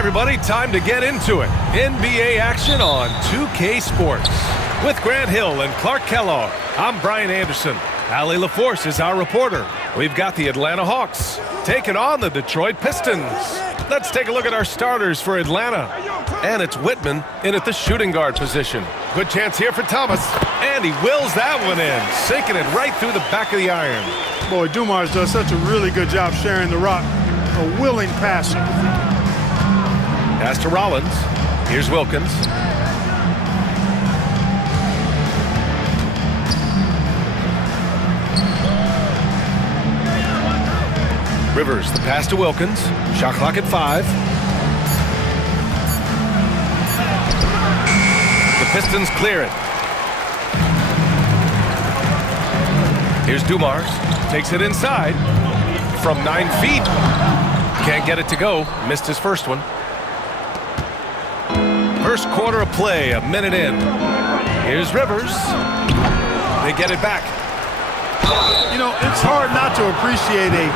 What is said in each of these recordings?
everybody, time to get into it. NBA action on 2K Sports. With Grant Hill and Clark Kellogg, I'm Brian Anderson. Allie LaForce is our reporter. We've got the Atlanta Hawks taking on the Detroit Pistons. Let's take a look at our starters for Atlanta. And it's Whitman in at the shooting guard position. Good chance here for Thomas. And he wills that one in, sinking it right through the back of the iron. Boy, Dumars does such a really good job sharing the rock. A willing passer. Pass to Rollins. Here's Wilkins. Rivers, the pass to Wilkins. Shot clock at 5. The Pistons clear it. Here's Dumars. Takes it inside from 9 feet. Can't get it to go. Missed his first one. First quarter of play, a minute in. Here's Rivers. They get it back. You know, it's hard not to appreciate a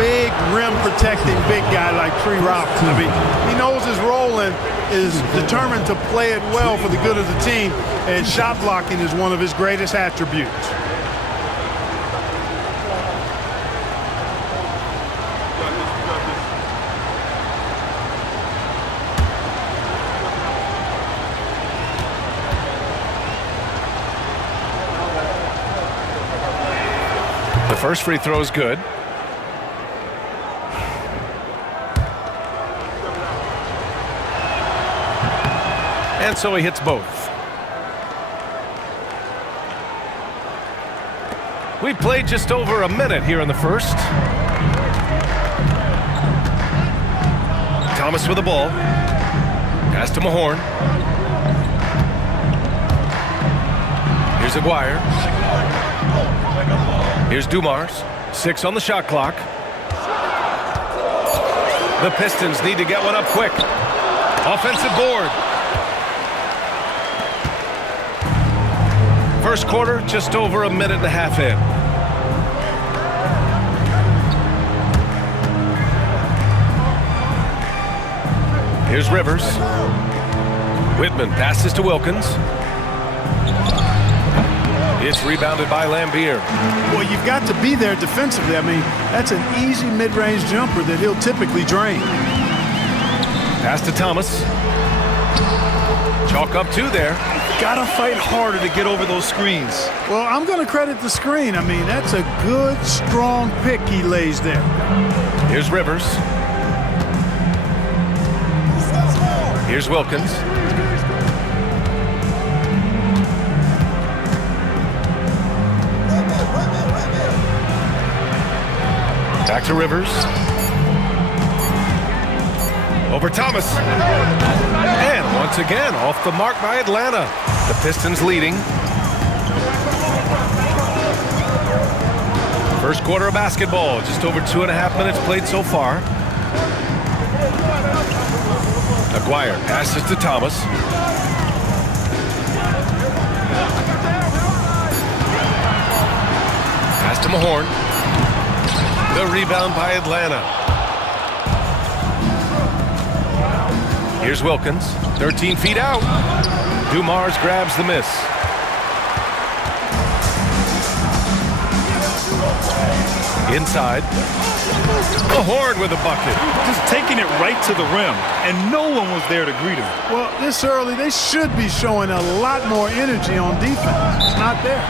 big rim-protecting big guy like Tree Robinson. I mean, he knows his role and is determined to play it well for the good of the team, and shot blocking is one of his greatest attributes. The first free throw is good. And so he hits both. We played just over a minute here in the first. Thomas with the ball. Pass to Mahorn. Here's Aguirre. Here's Dumars. 6 on the shot clock. The Pistons need to get one up quick. Offensive board. First quarter, just over a minute and a half in. Here's Rivers. Whitman passes to Wilkins. It's rebounded by Lambier. Well, you've got to be there defensively. I mean, that's an easy mid-range jumper that he'll typically drain. Pass to Thomas. Chalk up 2 there. Gotta fight harder to get over those screens. Well, I'm going to credit the screen. I mean, that's a good, strong pick he lays there. Here's Rivers. Here's Wilkins. Back to Rivers. Over Thomas. And once again, off the mark by Atlanta. The Pistons leading. First quarter of basketball. Just over 2.5 minutes played so far. Aguirre passes to Thomas. Pass to Mahorn. The rebound by Atlanta. Here's Wilkins. 13 feet out. Dumars grabs the miss. Inside. Mahorn with a bucket. Just taking it right to the rim, and no one was there to greet him. Well, this early, they should be showing a lot more energy on defense. It's not there.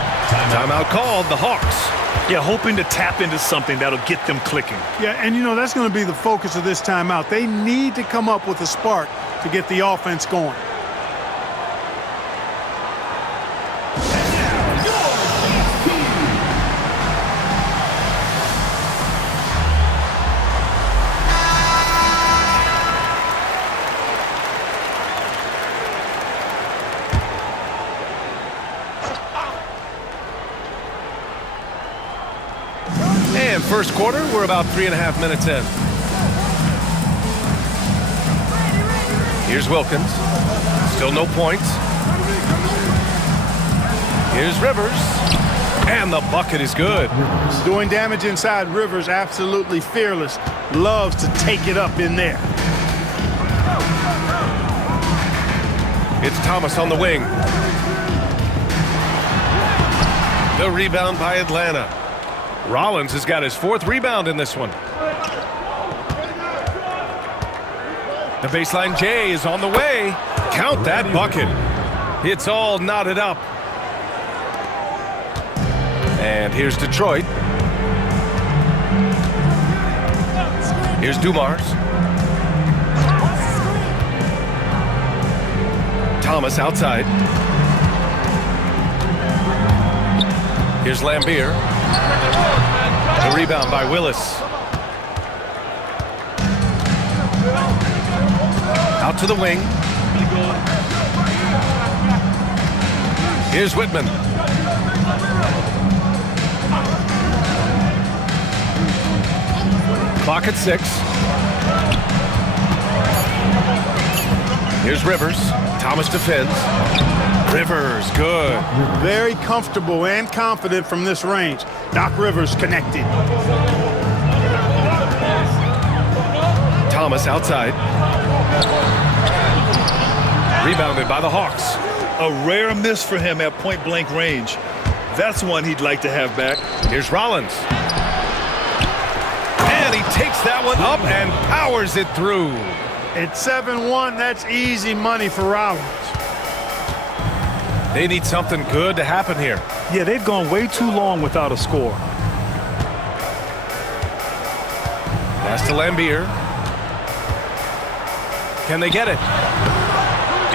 Timeout called, the Hawks. Yeah, hoping to tap into something that'll get them clicking. Yeah, and you know, that's going to be the focus of this timeout. They need to come up with a spark to get the offense going. And first quarter, we're about 3.5 minutes in. Here's Wilkins. Still no points. Here's Rivers. And the bucket is good. Doing damage inside. Rivers absolutely fearless. Loves to take it up in there. It's Thomas on the wing. The rebound by Atlanta. Rollins has got his 4th rebound in this one. The baseline J is on the way. Count that bucket. It's all knotted up. And here's Detroit. Here's Dumars. Thomas outside. Here's Lambier. The rebound by Willis. Out to the wing. Here's Whitman. Clock at 6. Here's Rivers. Thomas defends. Rivers, good. Very comfortable and confident from this range. Doc Rivers connected. Thomas outside. Rebounded by the Hawks. A rare miss for him at point-blank range. That's one he'd like to have back. Here's Rollins. And he takes that one up and powers it through. It's 7-1. That's easy money for Rollins. They need something good to happen here. Yeah, they've gone way too long without a score. Pass to Lambier. Can they get it?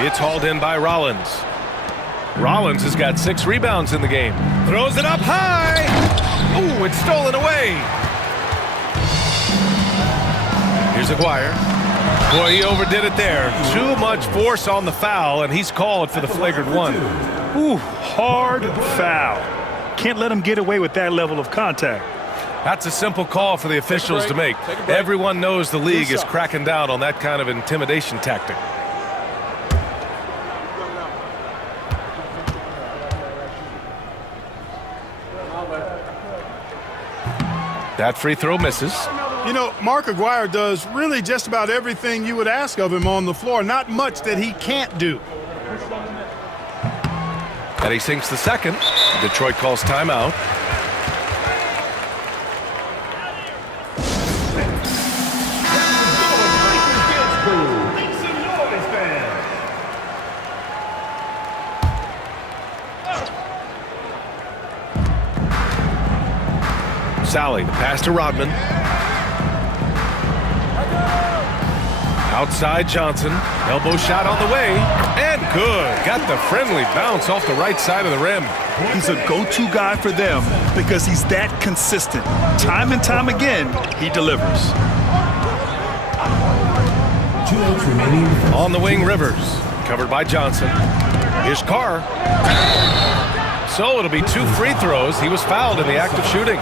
It's hauled in by Rollins. Rollins has got 6 rebounds in the game. Throws it up high. Ooh, it's stolen away. Here's Aguirre. Boy, he overdid it there. Too much force on the foul, and he's called for the flagrant 1. Ooh, hard foul. Can't let him get away with that level of contact. That's a simple call for the officials to make. Everyone knows the league is cracking down on that kind of intimidation tactic. That free throw misses. You know, Mark Aguirre does really just about everything you would ask of him on the floor. Not much that he can't do. And he sinks the second. Detroit calls timeout. Sally, the pass to Rodman. Outside Johnson. Elbow shot on the way. And good. Got the friendly bounce off the right side of the rim. He's a go-to guy for them because he's that consistent. Time and time again, he delivers. On the wing, Rivers. Covered by Johnson. Here's Carr. So it'll be 2 free throws. He was fouled in the act of shooting.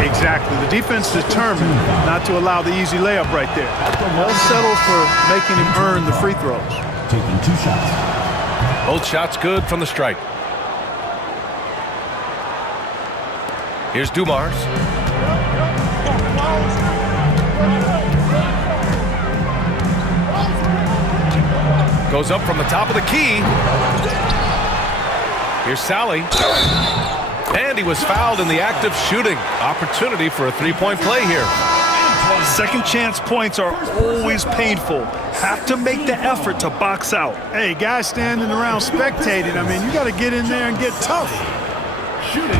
Exactly. The defense determined not to allow the easy layup right there. They'll settle for making him earn the free throws. Taking 2 shots. Both shots good from the stripe. Here's Dumars. Goes up from the top of the key. Here's Sally. And he was fouled in the act of shooting. Opportunity for a 3-point play here. Second chance points are always painful. Have to make the effort to box out. Hey, guys standing around spectating, I mean, you got to get in there and get tough. Shooting 1.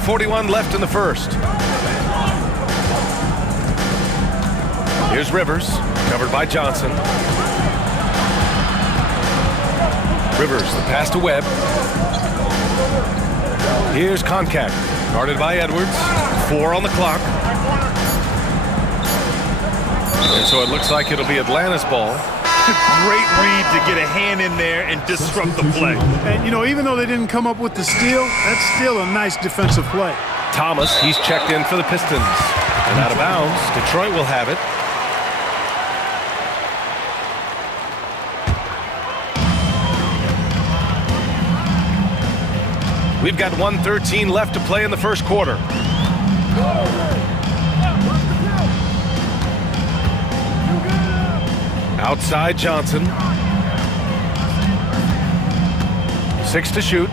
1:41 left in the first. Here's Rivers, covered by Johnson. Rivers, the pass to Webb. Here's Concact, guarded by Edwards. 4 on the clock. And so it looks like it'll be Atlanta's ball. Great read to get a hand in there and disrupt the play. And, you know, even though they didn't come up with the steal, that's still a nice defensive play. Thomas, he's checked in for the Pistons. And out of bounds, Detroit will have it. We've got 1:13 left to play in the first quarter. Outside Johnson. 6 to shoot.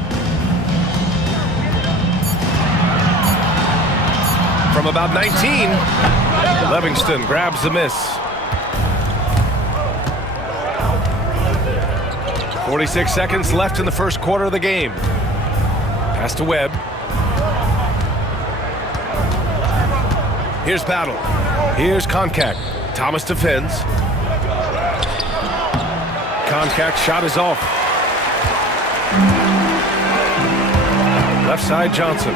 From about 19, Livingston grabs the miss. 46 seconds left in the first quarter of the game. Pass to Webb. Here's Battle. Here's Koncak. Thomas defends. Koncak's shot is off. Left side Johnson.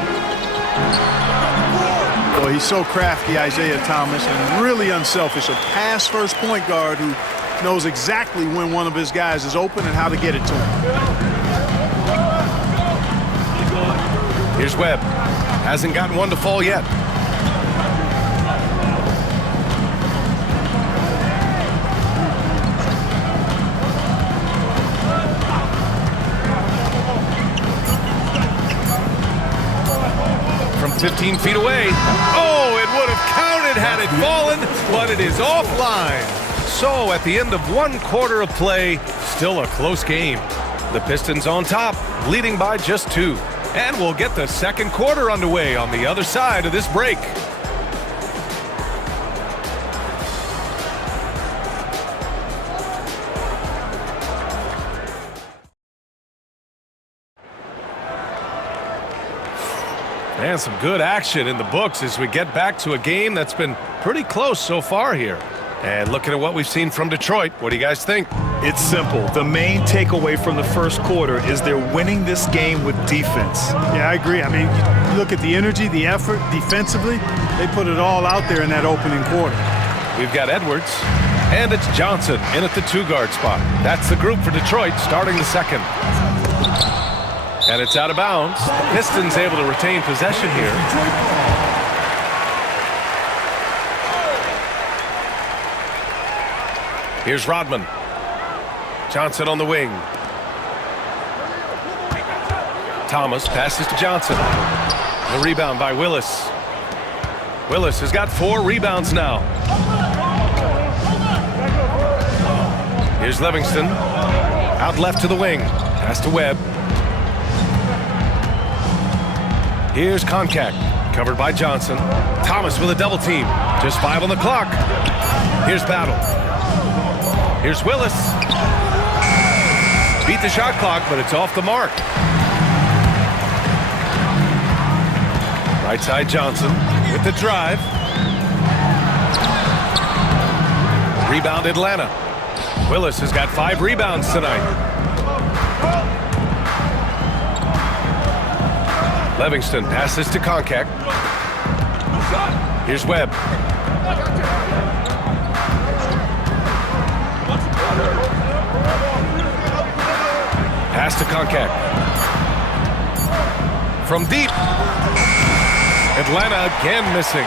Boy, he's so crafty, Isaiah Thomas, and really unselfish. A pass-first point guard who knows exactly when one of his guys is open and how to get it to him. Here's Webb. Hasn't gotten one to fall yet. From 15 feet away. Oh, it would have counted had it fallen, but it is offline. So at the end of one quarter of play, still a close game. The Pistons on top, leading by just 2. And we'll get the second quarter underway on the other side of this break. And some good action in the books as we get back to a game that's been pretty close so far here. And looking at what we've seen from Detroit, what do you guys think? It's simple. The main takeaway from the first quarter is they're winning this game with defense. Yeah, I agree. I mean, you look at the energy, the effort defensively, they put it all out there in that opening quarter. We've got Edwards, and it's Johnson in at the 2-guard spot. That's the group for Detroit starting the second. And it's out of bounds. Pistons able to retain possession here. Here's Rodman. Johnson on the wing. Thomas passes to Johnson. The rebound by Willis. Willis has got 4 rebounds now. Here's Livingston. Out left to the wing. Pass to Webb. Here's Koncak. Covered by Johnson. Thomas with a double team. Just 5 on the clock. Here's Battle. Here's Willis. Beat the shot clock, but it's off the mark. Right side Johnson with the drive. Rebound Atlanta. Willis has got 5 rebounds tonight. Livingston passes to Koncak. Here's Webb. Pass to Koncak. From deep. Atlanta again missing.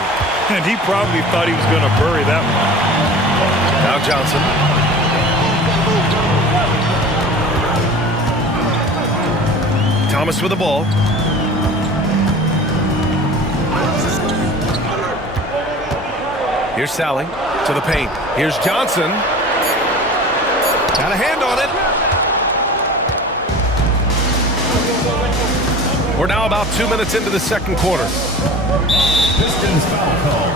And he probably thought he was going to bury that one. Now Johnson. Thomas with the ball. Here's Sally to the paint. Here's Johnson. Got a hand on it. We're now about 2 minutes into the second quarter. Pistons foul call.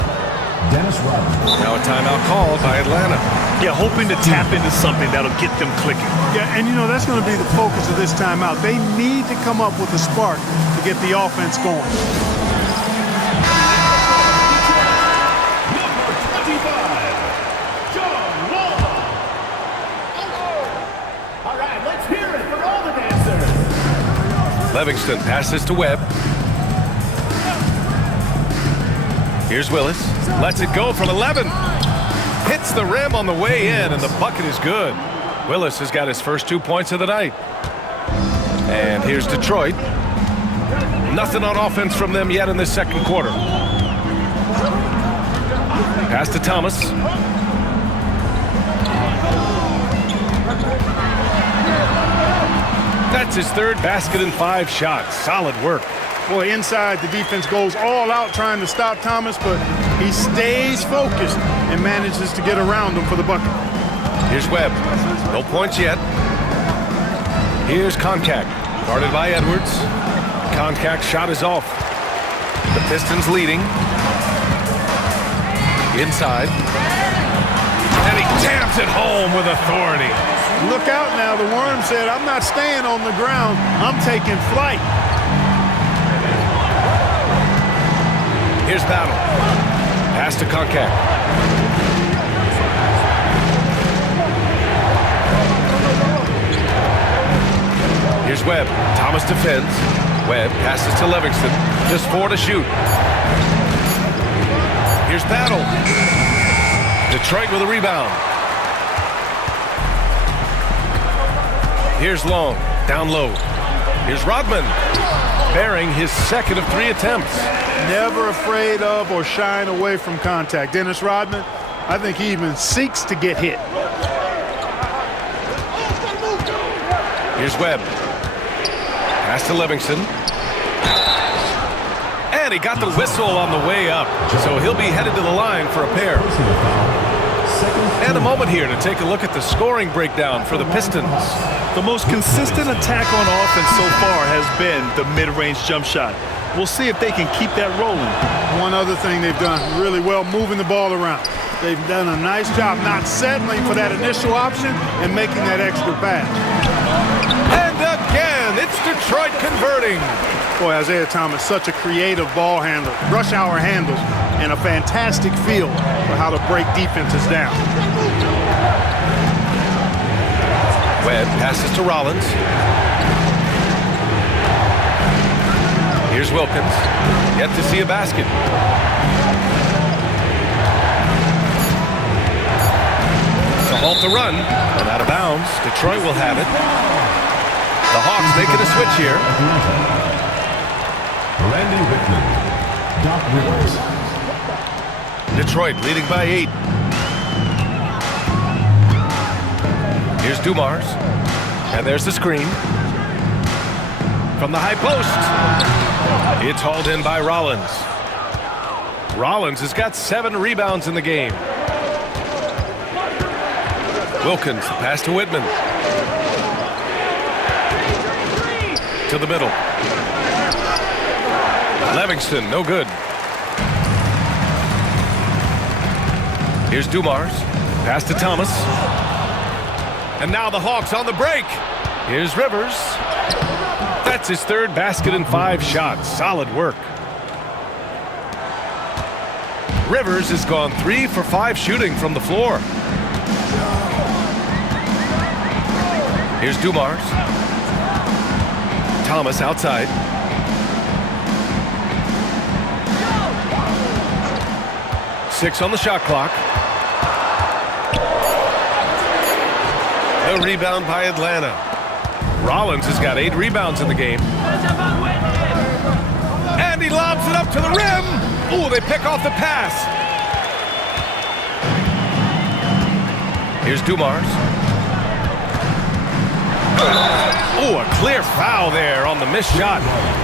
Dennis Rodman. Now a timeout called by Atlanta. Yeah, hoping to tap into something that'll get them clicking. Yeah, and you know, that's going to be the focus of this timeout. They need to come up with a spark to get the offense going. Number 25, John Wall. All right, let's hear it for all the dancers. Livingston passes to Webb. Here's Willis. Lets it go from 11. Hits the rim on the way in, and the bucket is good. Willis has got his first 2 points of the night. And here's Detroit. Nothing on offense from them yet in this second quarter. Pass to Thomas. That's his third basket in 5 shots. Solid work. Boy, inside, the defense goes all out trying to stop Thomas, but he stays focused and manages to get around him for the bucket. Here's Webb. No points yet. Here's Koncak, guarded by Edwards. Koncak's shot is off. The Pistons leading. Inside. And he jams it home with authority. Look out now. The Worm said, I'm not staying on the ground. I'm taking flight. Here's Battle. Pass to Koncak. Here's Webb. Thomas defends. Webb passes to Livingston. Just 4 to shoot. Here's Battle. Detroit with a rebound. Here's Long. Down low. Here's Rodman. Bearing his second of 3 attempts. Never afraid of or shying away from contact. Dennis Rodman, I think he even seeks to get hit. Here's Webb. Pass to Livingston. And he got the whistle on the way up. So he'll be headed to the line for a pair. And a moment here to take a look at the scoring breakdown for the Pistons. The most consistent attack on offense so far has been the mid-range jump shot. We'll see if they can keep that rolling. One other thing they've done really well, moving the ball around. They've done a nice job not settling for that initial option and making that extra pass. And again, it's Detroit converting. Boy, Isaiah Thomas, such a creative ball handler. Rush hour handles and a fantastic feel for how to break defenses down. Webb passes to Rollins. Here's Wilkins. Yet to see a basket. To halt the run. And out of bounds. Detroit will have it. The Hawks making a switch here. Randy Wickman. Doc Rivers. Detroit leading by 8. Here's Dumars. And there's the screen. From the high post. It's hauled in by Rollins. Rollins has got 7 rebounds in the game. Wilkins, pass to Whitman. To the middle. Livingston, no good. Here's Dumars. Pass to Thomas. And now the Hawks on the break. Here's Rivers. That's his third basket in 5 shots. Solid work. Rivers has gone 3 for 5 shooting from the floor. Here's Dumars. Thomas outside. Six on the shot clock. No rebound by Atlanta. Rollins has got 8 rebounds in the game. And he lobs it up to the rim. Ooh, they pick off the pass. Here's Dumars. Ooh, a clear foul there on the missed shot.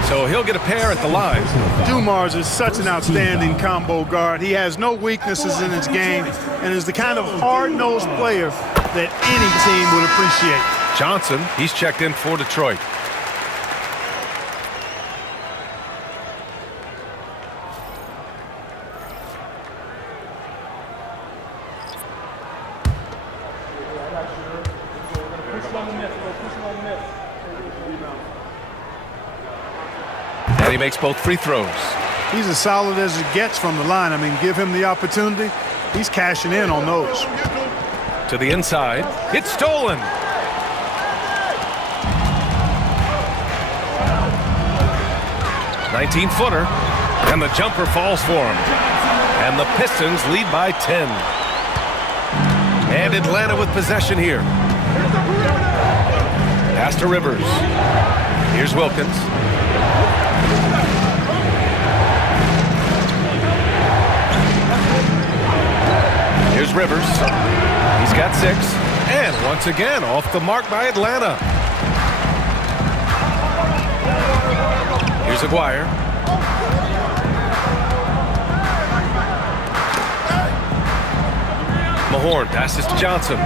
So he'll get a pair at the line. Dumars is such an outstanding combo guard. He has no weaknesses in his game and is the kind of hard-nosed player that any team would appreciate. Johnson, he's checked in for Detroit. And he makes both free throws. He's as solid as it gets from the line. I mean, give him the opportunity. He's cashing in on those. To the inside. It's stolen. "19-footer. And the jumper falls for him. And the Pistons lead by 10. And Atlanta with possession here. Pass to Rivers. Here's Wilkins. Here's Rivers. He's got 6. And once again, off the mark by Atlanta. Here's Aguirre. Mahorn passes to Johnson.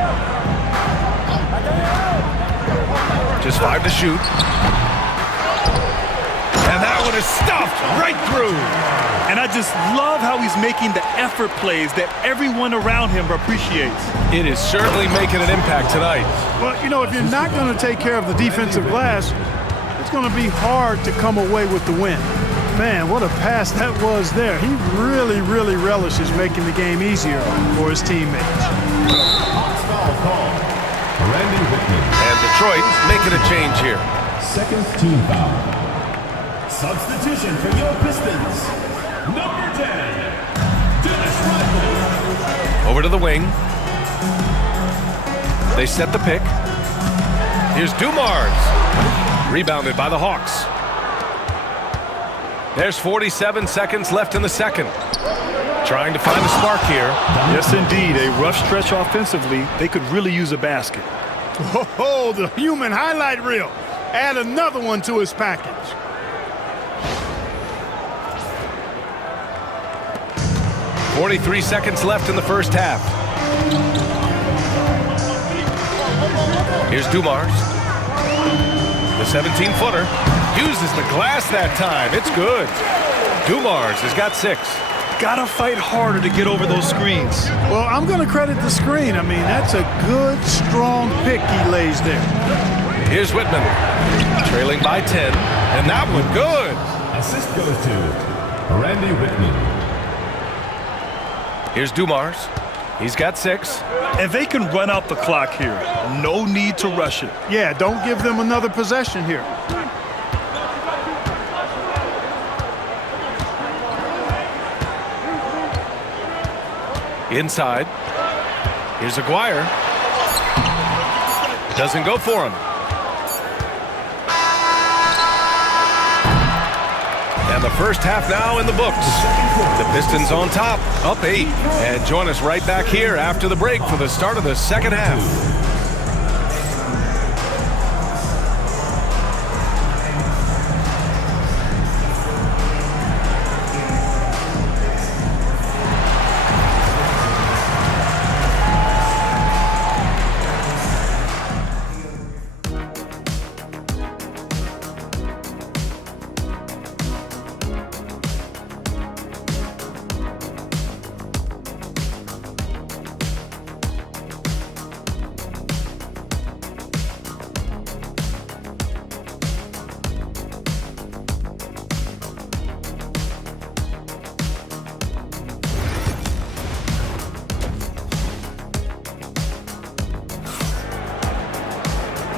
Just 5 to shoot. And that one is stuffed right through. And I just love how he's making the effort plays that everyone around him appreciates. It is certainly making an impact tonight. Well, you know, if you're not going to take care of the defensive glass, it's going to be hard to come away with the win. Man, what a pass that was there. He really, really relishes making the game easier for his teammates. Foul call. Randy Whitman. And Detroit making a change here. Second team foul. Substitution for your Pistons. Number 10, Dennis Rodman. Over to the wing. They set the pick. Here's Dumars. Rebounded by the Hawks. There's 47 seconds left in the second. Trying to find a spark here. Yes, indeed. A rough stretch offensively. They could really use a basket. Oh, the human highlight reel. Add another one to his package. .43 seconds left in the first half. Here's Dumars. The 17-footer uses the glass that time. It's good. Dumars has got 6. Gotta fight harder to get over those screens. Well, I'm going to credit the screen. I mean, that's a good, strong pick he lays there. Here's Whitman. Trailing by 10. And that one good. Assist goes to Randy Whitman. Here's Dumars. He's got 6. And they can run out the clock here. No need to rush it. Yeah, don't give them another possession here. Inside. Here's Aguirre. Doesn't go for him. And the first half now in the books. The Pistons on top, up 8. And join us right back here after the break for the start of the second half.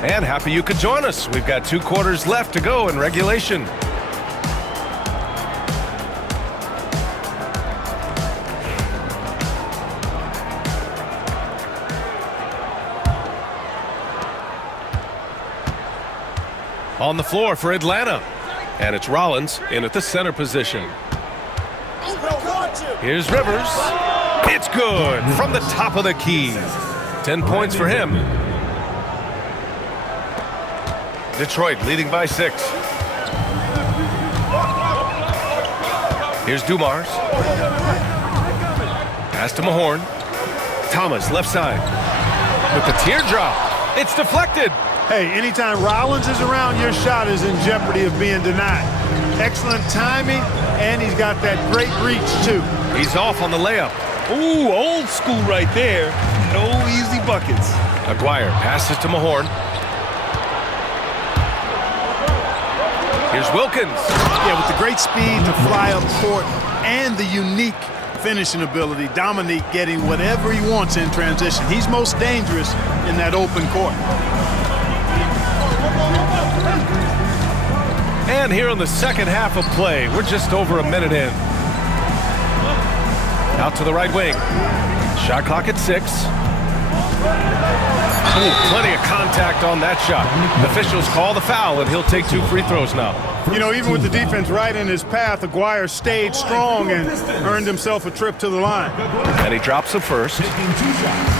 And happy you could join us. We've got 2 quarters left to go in regulation. On the floor for Atlanta. And it's Rollins in at the center position. Here's Rivers. It's good from the top of the key. 10 points for him. Detroit leading by 6. Here's Dumars. Pass to Mahorn. Thomas left side. With the teardrop. It's deflected. Hey, anytime Rollins is around, your shot is in jeopardy of being denied. Excellent timing, and he's got that great reach, too. He's off on the layup. Ooh, old school right there. No easy buckets. Aguirre passes to Mahorn. Here's Wilkins. Yeah, with the great speed to fly up court and the unique finishing ability, Dominique getting whatever he wants in transition. He's most dangerous in that open court. And here in the second half of play, we're just over a minute in. Out to the right wing. Shot clock at 6. Ooh, plenty of contact on that shot. Officials call the foul, and he'll take 2 free throws now. You know, even with the defense right in his path, Aguirre stayed strong and earned himself a trip to the line. And he drops the first. Taking 2 shots.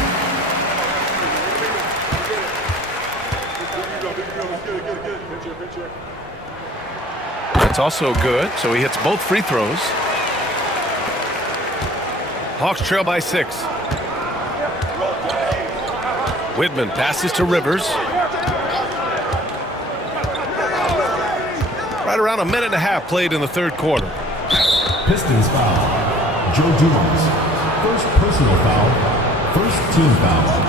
It's also good, so he hits both free throws. Hawks trail by 6. Whitman passes to Rivers. Right around a minute and a half played in the third quarter. Pistons foul. Joe Dumars. First personal foul. First team foul.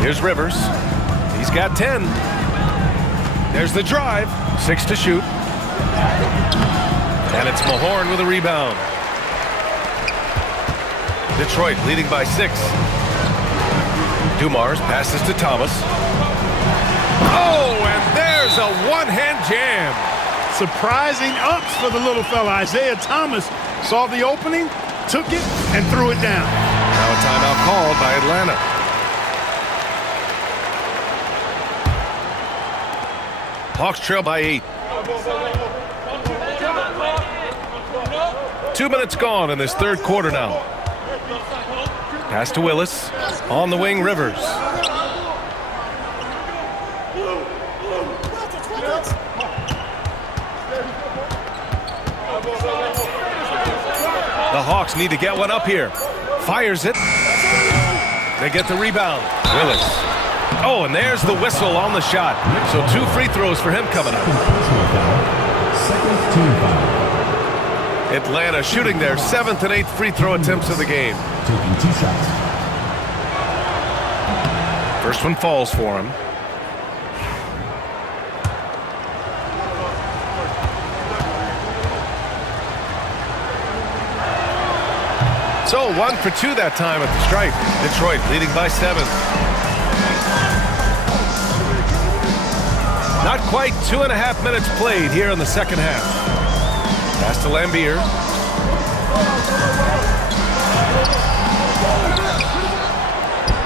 Here's Rivers. He's got 10. There's the drive. 6 to shoot. And it's Mahorn with a rebound. Detroit leading by 6. Dumars passes to Thomas. Oh, and there's a one-hand jam. Surprising ups for the little fella. Isaiah Thomas saw the opening, took it, and threw it down. Now a timeout called by Atlanta. Hawks trail by 8. 2 minutes gone in this third quarter now. Pass to Willis. On the wing, Rivers. The Hawks need to get one up here. Fires it. They get the rebound. Willis. Oh, and there's the whistle on the shot. So 2 free throws for him coming up. Personal foul. Second team foul. Atlanta shooting their 7th and 8th free throw attempts of the game. Taking 2 shots. First one falls for him. So 1 for 2 that time at the stripe. Detroit leading by 7. Not quite 2.5 minutes played here in the second half. Pass to Lambier.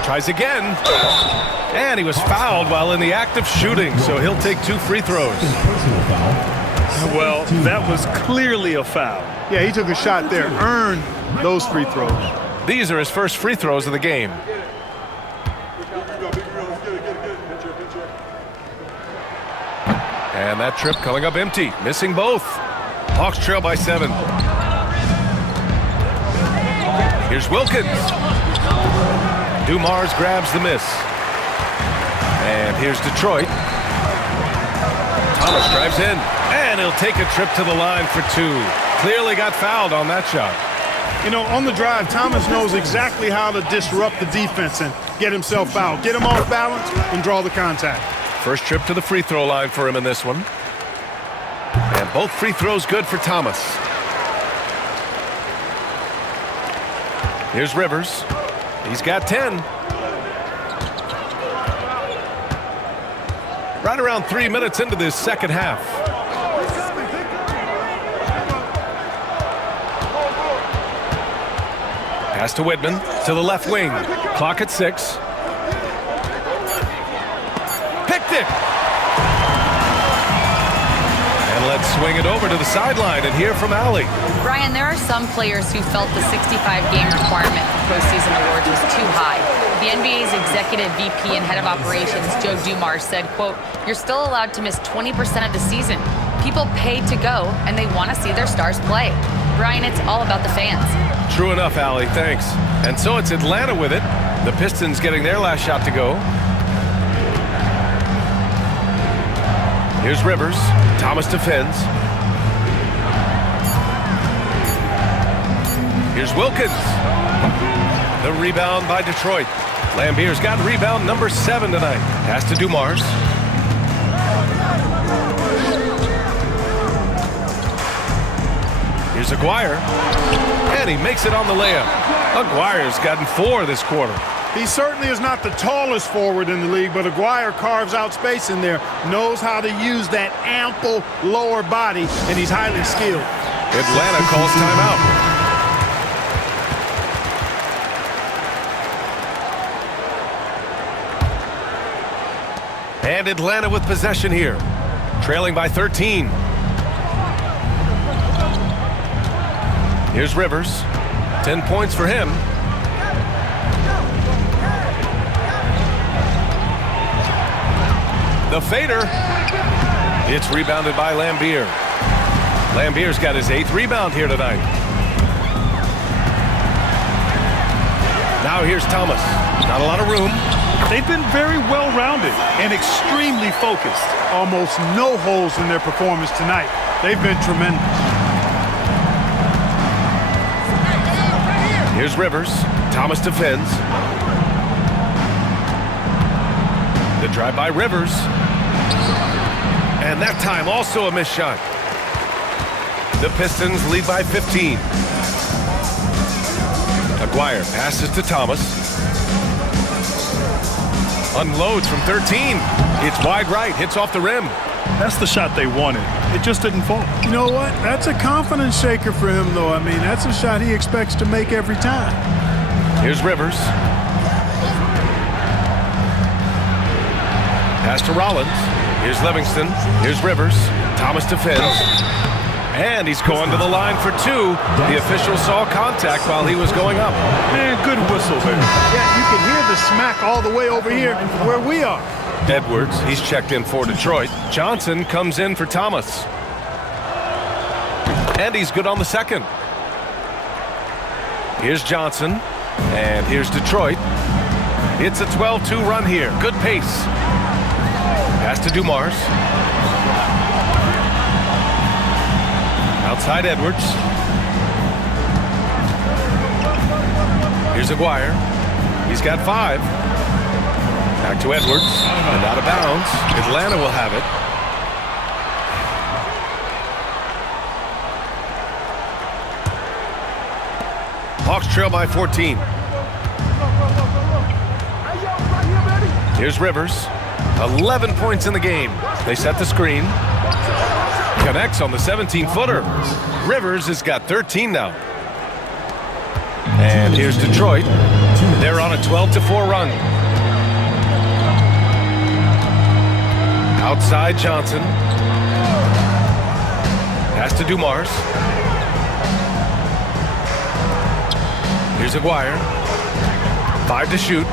Tries again. And he was fouled while in the act of shooting, so he'll take 2 free throws. Personal foul. Well, that was clearly a foul. Yeah, he took a shot there, earned those free throws. These are his first free throws of the game. And that trip coming up empty, missing both. Hawks trail by 7. Here's Wilkins. Dumars grabs the miss. And here's Detroit. Thomas drives in, and he'll take a trip to the line for 2. Clearly got fouled on that shot. You know, on the drive, Thomas knows exactly how to disrupt the defense and get himself fouled. Get him off balance and draw the contact. First trip to the free throw line for him in this one. And both free throws good for Thomas. Here's Rivers. He's got 10. Right around 3 minutes into this second half. Pass to Whitman to the left wing. Clock at 6. Picked it. And let's swing it over to the sideline and hear from Allie. Brian, there are some players who felt the 65-game requirement for postseason awards was too high. The NBA's executive VP and head of operations, Joe Dumars, said, quote, "You're still allowed to miss 20% of the season. People pay to go, and they want to see their stars play." Brian, it's all about the fans. True enough, Allie. Thanks. And so it's Atlanta with it. The Pistons getting their last shot to go. Here's Rivers. Thomas defends. Here's Wilkins. The rebound by Detroit. Lambier's got rebound number 7 tonight. Pass to Dumars. Here's Aguirre. And he makes it on the layup. Aguirre's gotten 4 this quarter. He certainly is not the tallest forward in the league, but Aguirre carves out space in there, knows how to use that ample lower body, and he's highly skilled. Atlanta calls timeout. And Atlanta with possession here, trailing by 13. Here's Rivers. 10 points for him. The fader. It's rebounded by Lambier. Lambier's got his 8th rebound here tonight. Now here's Thomas. Not a lot of room. They've been very well-rounded and extremely focused. Almost no holes in their performance tonight. They've been tremendous. Here's Rivers. Thomas defends. The drive by Rivers. And that time also a missed shot. The Pistons lead by 15. Aguirre passes to Thomas. Unloads from 13. It's wide right. Hits off the rim. That's the shot they wanted. It just didn't fall. You know what? That's a confidence shaker for him, though. I mean, that's a shot he expects to make every time. Here's Rivers. Pass to Rollins. Here's Livingston. Here's Rivers. Thomas defends. And he's going to the line for 2. The official saw contact while he was going up. Man, good whistle there. Yeah, you can hear the smack all the way over here where we are. Edwards, he's checked in for Detroit. Johnson comes in for Thomas. And he's good on the second. Here's Johnson. And here's Detroit. It's a 12-2 run here. Good pace. Pass to Dumars. Outside Edwards. Here's Aguirre. He's got 5. Back to Edwards. And out of bounds. Atlanta will have it. Hawks trail by 14. Here's Rivers. 11 points in the game. They set the screen. Connects on the 17-footer. Rivers has got 13 now. And here's Detroit. They're on a 12-4 run. Outside Johnson. Pass to Dumars. Here's Aguirre. 5 to shoot.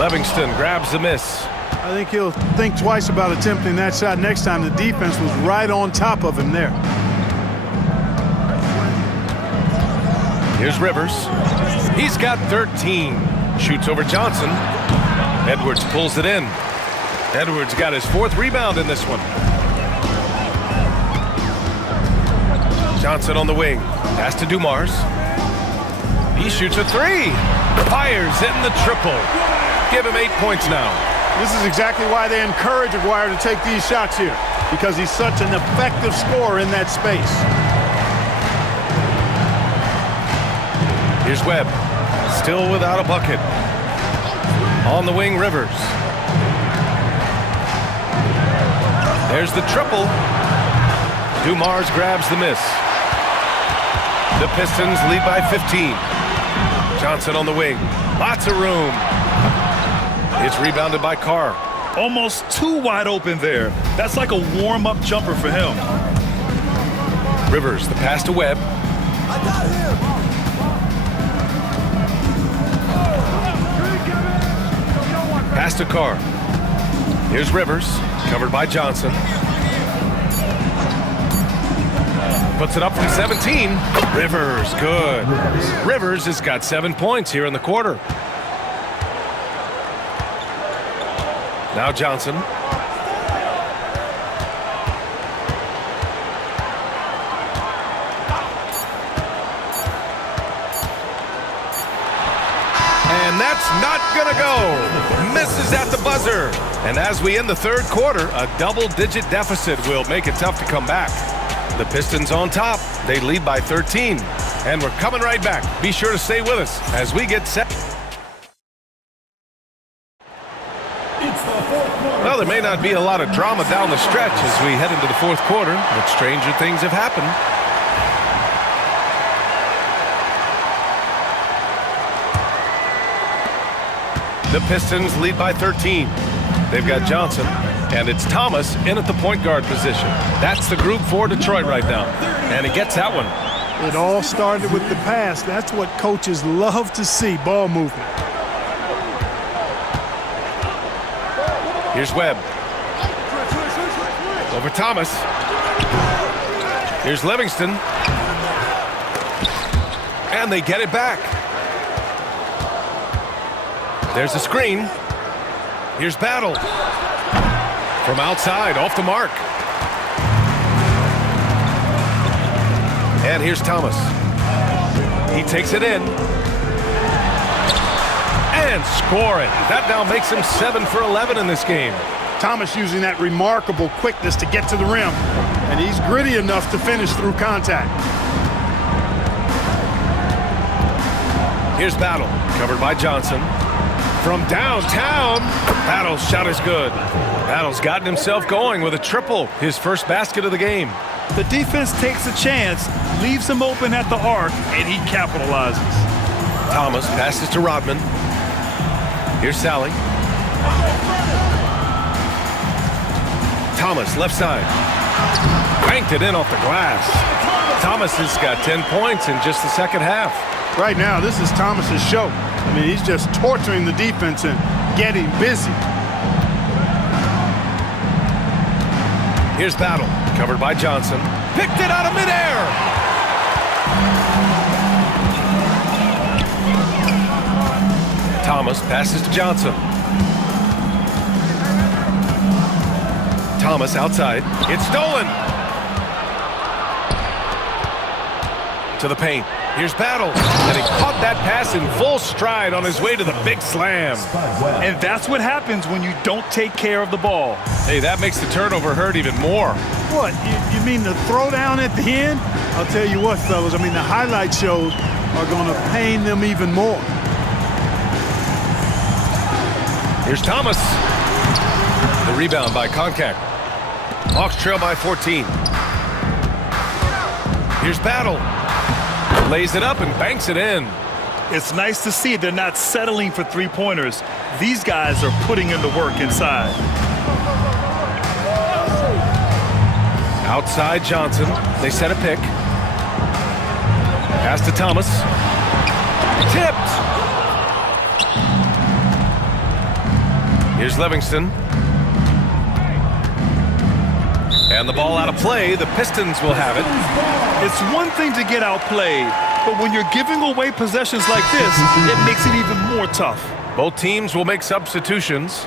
Livingston grabs the miss. I think he'll think twice about attempting that shot next time. The defense was right on top of him there. Here's Rivers. He's got 13. Shoots over Johnson. Edwards pulls it in. Edwards got his 4th rebound in this one. Johnson on the wing. Pass to Dumars. He shoots a 3. Fires hitting the triple. Give him 8 points now. This is exactly why they encourage Aguirre to take these shots here, because he's such an effective scorer in that space. Here's Webb. Still without a bucket. On the wing, Rivers. There's the triple. Dumars grabs the miss. The Pistons lead by 15. Johnson on the wing. Lots of room. It's rebounded by Carr. Almost too wide open there. That's like a warm-up jumper for him. Rivers, the pass to Webb. Pass to Carr. Here's Rivers, covered by Johnson. Puts it up from 17. Rivers, good. Rivers has got 7 points here in the quarter. Now Johnson. And that's not gonna go. Misses at the buzzer. And as we end the 3rd quarter, a double-digit deficit will make it tough to come back. The Pistons on top. They lead by 13. And we're coming right back. Be sure to stay with us as we get set. Well, there may not be a lot of drama down the stretch as we head into the 4th quarter, but stranger things have happened. The Pistons lead by 13. They've got Johnson. And it's Thomas in at the point guard position. That's the group for Detroit right now. And he gets that one. It all started with the pass. That's what coaches love to see, ball movement. Here's Webb. Over Thomas. Here's Livingston. And they get it back. There's a screen. Here's Battle. From outside, off the mark. And here's Thomas. He takes it in. And score it. That now makes him 7 for 11 in this game. Thomas using that remarkable quickness to get to the rim. And he's gritty enough to finish through contact. Here's Battle, covered by Johnson. From downtown, Battle's shot is good. Battle's gotten himself going with a triple, his first basket of the game. The defense takes a chance, leaves him open at the arc, and he capitalizes. Thomas passes to Rodman. Here's Sally. Thomas, left side. Banked it in off the glass. Thomas has got 10 points in just the second half. Right now, this is Thomas's show. I mean, he's just torturing the defense and getting busy. Here's Battle, covered by Johnson. Picked it out of midair. Thomas passes to Johnson. Thomas outside. It's stolen. To the paint. Here's Battle. And he caught that pass in full stride on his way to the big slam. And that's what happens when you don't take care of the ball. Hey, that makes the turnover hurt even more. What, you mean the throwdown at the end? I'll tell you what, fellas, I mean, the highlight shows are going to pain them even more. Here's Thomas. The rebound by Koncak. Hawks trail by 14. Here's Battle. Lays it up and banks it in. It's nice to see they're not settling for three-pointers. These guys are putting in the work inside. Outside Johnson. They set a pick. Pass to Thomas. Tipped. Here's Livingston. And the ball out of play. The Pistons will have it. It's one thing to get outplayed, but when you're giving away possessions like this, it makes it even more tough. Both teams will make substitutions.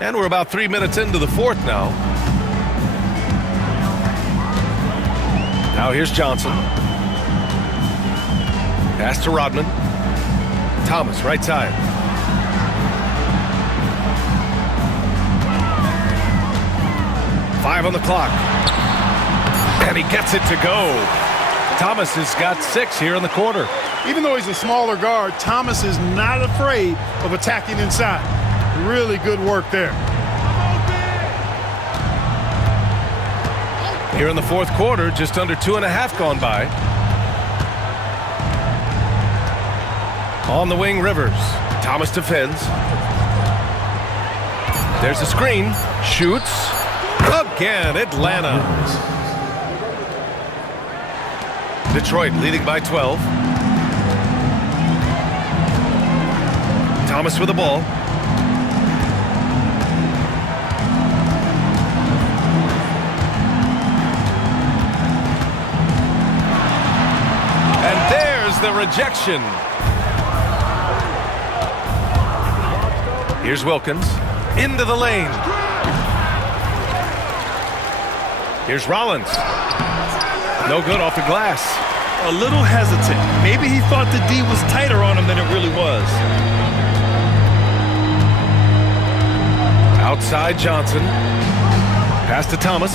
And we're about 3 minutes into the fourth now. Now here's Johnson. Pass to Rodman. Thomas, right side. Five on the clock. And he gets it to go. Thomas has got 6 here in the quarter. Even though he's a smaller guard, Thomas is not afraid of attacking inside. Really good work there. Here in the fourth quarter, just under 2.5 gone by. On the wing, Rivers. Thomas defends. There's a screen. Shoots. Again, Atlanta. Detroit leading by 12. Thomas with the ball. And there's the rejection. Here's Wilkins. Into the lane. Here's Rollins. No good off the glass. A little hesitant. Maybe he thought the D was tighter on him than it really was. Outside Johnson. Pass to Thomas.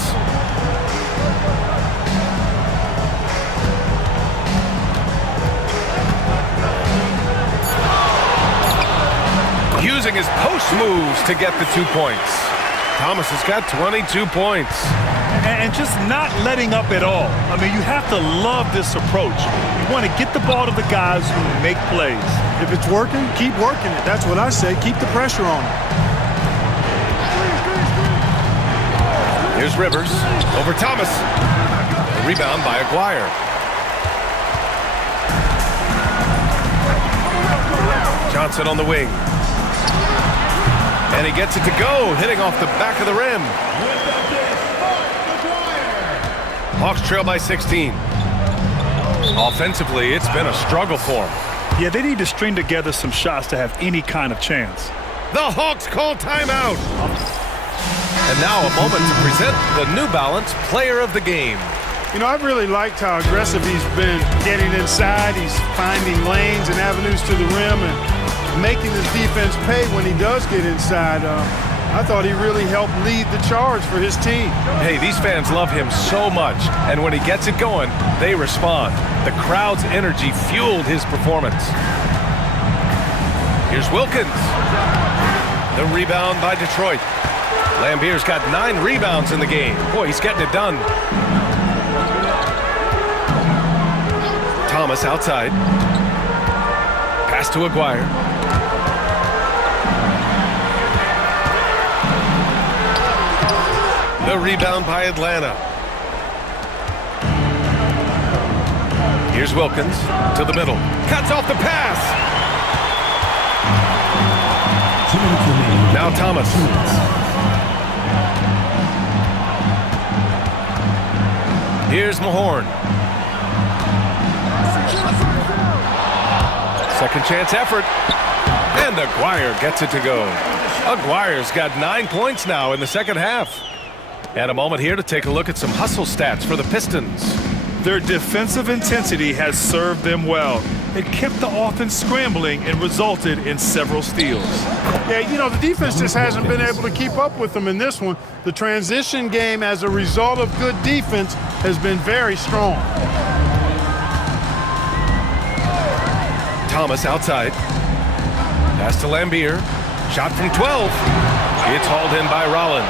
Using his post moves to get the 2 points. Thomas has got 22 points. and just not letting up at all. I mean, you have to love this approach. You want to get the ball to the guys who make plays. If it's working, keep working it. That's what I say. Keep the pressure on it. Here's Rivers over Thomas. The rebound by Aguirre. Johnson on the wing. And he gets it to go, hitting off the back of the rim. Hawks trail by 16. Offensively, it's been a struggle for them. Yeah, they need to string together some shots to have any kind of chance. The Hawks call timeout. And now a moment to present the New Balance Player of the Game. You know, I've really liked how aggressive he's been getting inside. He's finding lanes and avenues to the rim and making his defense pay when he does get inside. I thought he really helped lead the charge for his team. Hey, these fans love him so much, and when he gets it going, they respond. The crowd's energy fueled his performance. Here's Wilkins. The rebound by Detroit. Lambier's got 9 rebounds in the game. Boy, he's getting it done. Thomas outside. Pass to Aguirre. The rebound by Atlanta. Here's Wilkins to the middle. Cuts off the pass. 2 minutes remaining. Now Thomas. 2 minutes. Here's Mahorn. Second chance effort. And Aguirre gets it to go. Aguirre's got 9 points now in the second half. And a moment here to take a look at some hustle stats for the Pistons. Their defensive intensity has served them well. It kept the offense scrambling and resulted in several steals. Yeah, you know, the defense just hasn't been able to keep up with them in this one. The transition game, as a result of good defense, has been very strong. Thomas outside. Pass to Lambier. Shot from 12. It's hauled in by Rollins.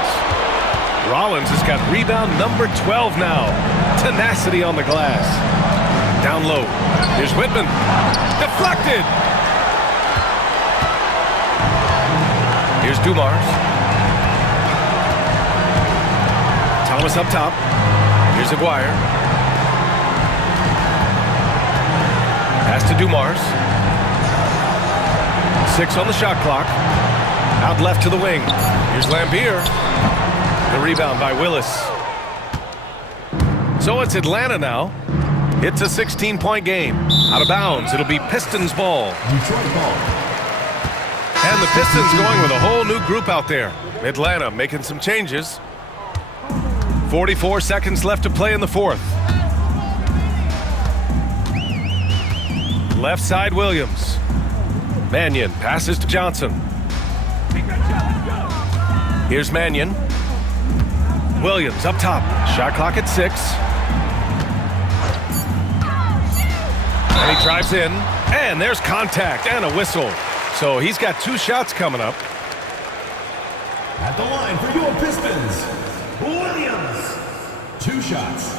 Rollins has got rebound number 12 now. Tenacity on the glass. Down low. Here's Whitman. Deflected. Here's Dumars. Thomas up top. Here's Aguirre. Pass to Dumars. 6 on the shot clock. Out left to the wing. Here's Lambier. The rebound by Willis. So it's Atlanta now. It's a 16-point game. Out of bounds, it'll be Pistons ball. Detroit ball. And the Pistons going with a whole new group out there. Atlanta making some changes. 44 seconds left to play in the fourth. Left side, Williams. Mannion passes to Johnson. Here's Mannion. Williams up top. Shot clock at 6. And he drives in. And there's contact and a whistle. So he's got 2 shots coming up. At the line for your Pistons, Williams. 2 shots.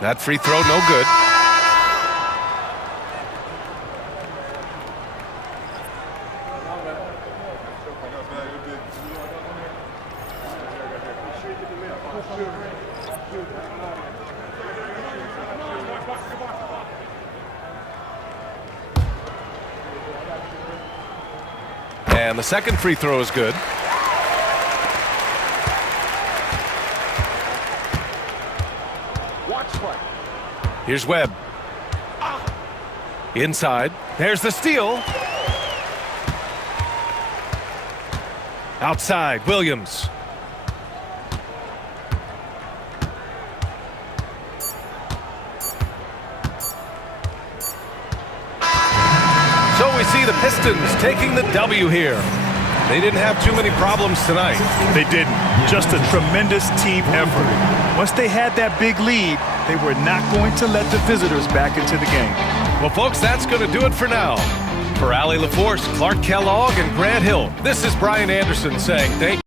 That free throw, no good. And the second free throw is good. Here's Webb. Inside. There's the steal. Outside, Williams. So we we see the Pistons taking the W here. They didn't have too many problems tonight. They didn't. Just a tremendous team effort. Once they had that big lead, they were not going to let the visitors back into the game. Well, folks, that's going to do it for now. For Allie LaForce, Clark Kellogg, and Grant Hill, this is Brian Anderson saying thank you.